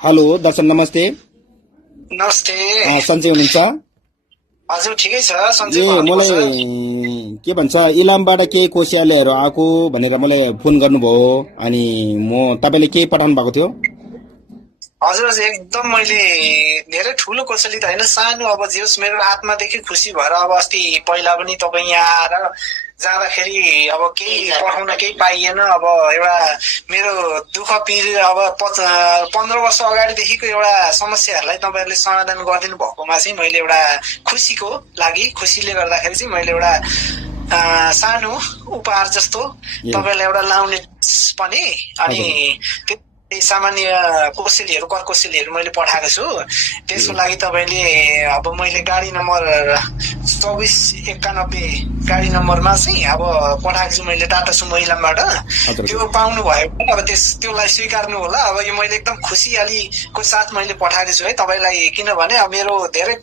Hello दर्शन नमस्ते। नमस्ते। सन्चै हुनुहुन्छ? हजुर ठिकै छ, सन्चै ए भन्नुपर्छ। मलाई के भन्छ इलामबाट केही कोसियालीहरू आएको भनेर मलाई फोन गर्नुभयो अनि तपाईँले केही पठाउनु भएको थियो। हजुर हजुर एकदम मैले धेरै ठुलो कोसेली त होइन, सानो अब जे होस् मेरो आत्मादेखि खुसी भएर अब अस्ति पहिला पनि तपाईँ यहाँ आएर जाँदाखेरि अब केही पठाउन केही पाइएन। अब एउटा मेरो दुःख पीर अब 15 वर्ष अगाडिदेखिको एउटा समस्याहरूलाई तपाईँहरूले समाधान गरिदिनु भएकोमा चाहिँ मैले एउटा खुसीको लागि, खुसीले गर्दाखेरि चाहिँ मैले एउटा सानो उपहार जस्तो तपाईँलाई एउटा लाउने पनि अनि सामान्य कोसेलीहरू कर कोसेलीहरू मैले पठाएको छु। त्यसको लागि तपाईँले अब मैले गाडी नम्बर 2491 गाडी नम्बरमा चाहिँ अब पठाएको छु मैले टाटा सुमो इलामबाट। त्यो पाउनु भयो भने अब त्यसलाई स्वीकार्नु होला। अब यो मैले एकदम खुसियालीको साथ मैले पठाएको छु है तपाईँलाई, किनभने अब मेरो धेरै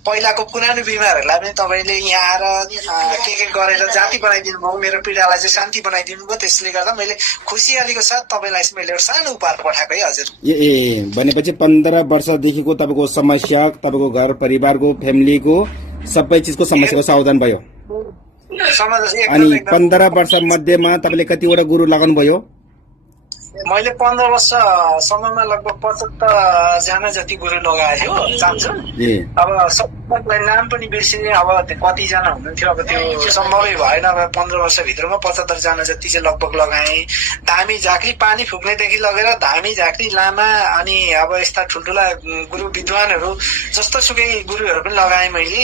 पहिलाको पुरानो बिमारहरूलाई पनि तपाईँले यहाँ आएर के गरेर जाति बनाइदिनु भयो, मेरो पीडालाई चाहिँ शान्ति बनाइदिनु भयो। त्यसले गर्दा मैले खुसियालीको साथ तपाईँलाई चाहिँ मैले एउटा सानो उपहार पठाएको है। हजुर भनेपछि 15 वर्षदेखिको तपाईँको समस्या, तपाईँको घर परिवारको फ्यामिलीको सबै चिजको समस्याको समाधान भयो। अनि 15 वर्ष मध्येमा तपाईँले कतिवटा गुरु लगाउनु भयो? मैले 15 वर्षसम्ममा लगभग 75 जना जति गुरु लगाएको चाहन्छु। अब सबैलाई नाम पनि बिर्सिने, अब कतिजना हुनुहुन्थ्यो अब त्यो सम्भवै भएन। अब 15 वर्षभित्रमा 75 जना जति चाहिँ लगभग लगाएँ। धामी झाँक्री पानी फुक्नेदेखि लगेर धामी झाँक्री लामा अनि अब यस्ता ठुल्ठुला गुरु विद्वानहरू जस्तो सुकै गुरुहरू पनि लगाएँ मैले।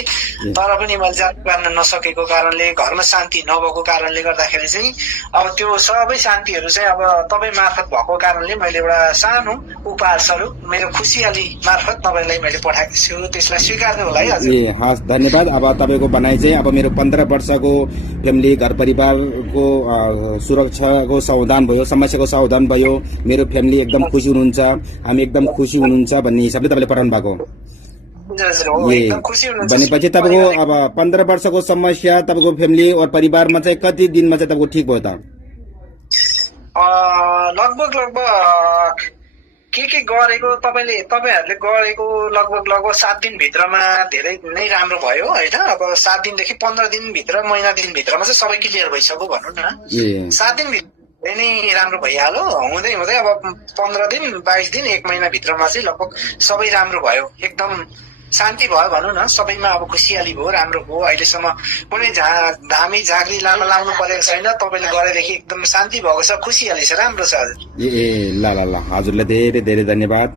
तर पनि मैले जाति पार्न नसकेको कारणले, घरमा शान्ति नभएको कारणले गर्दाखेरि चाहिँ अब त्यो सबै शान्तिहरू चाहिँ अब तपाईँ मार्फत भएको कारणले मैले एउटा सानो उपहार स्वरूप मेरो खुसियाली मार्फत तपाईँलाई मैले पठाएको छु। त्यसलाई स्वीकार्नु होला है। हस्, धन्यवाद। अब तपाईँको भनाइ चाहिँ अब मेरो 15 वर्षको फ्यामिली घर परिवारको सुरक्षाको समाधान भयो, समस्याको समाधान भयो, मेरो फ्यामिली एकदम खुसी हुनुहुन्छ, हामी एकदम खुसी हुनुहुन्छ भन्ने हिसाबले तपाईँले पठाउनु भएको। भनेपछि तपाईँको अब 15 वर्षको समस्या तपाईँको फ्यामिली और परिवारमा चाहिँ कति दिनमा चाहिँ तपाईँको ठिक भयो त? लगभग के गरेको तपाईँहरूले गरेको लगभग 7 दिनभित्रमा धेरै नै राम्रो भयो होइन। अब 7 दिनदेखि 15 दिनभित्र, महिना दिनभित्रमा चाहिँ सबै क्लियर भइसक्यो भनौँ न। 7 दिनभित्र नै राम्रो भइहाल्यो। हुँदै हुँदै अब 15 दिन 22 दिन 1 महिनाभित्रमा चाहिँ लगभग सबै राम्रो भयो, एकदम शान्ति भयो भनौँ न। सबैमा अब खुसियाली भयो, राम्रो भयो। अहिलेसम्म कुनै धामी झाँक्री लामा लाउनु परेको छैन। तपाईँले गरेदेखि एकदम शान्ति भएको छ, खुसियाली छ, राम्रो छ। हजुर ल ल ल, हजुरलाई धेरै धेरै धन्यवाद।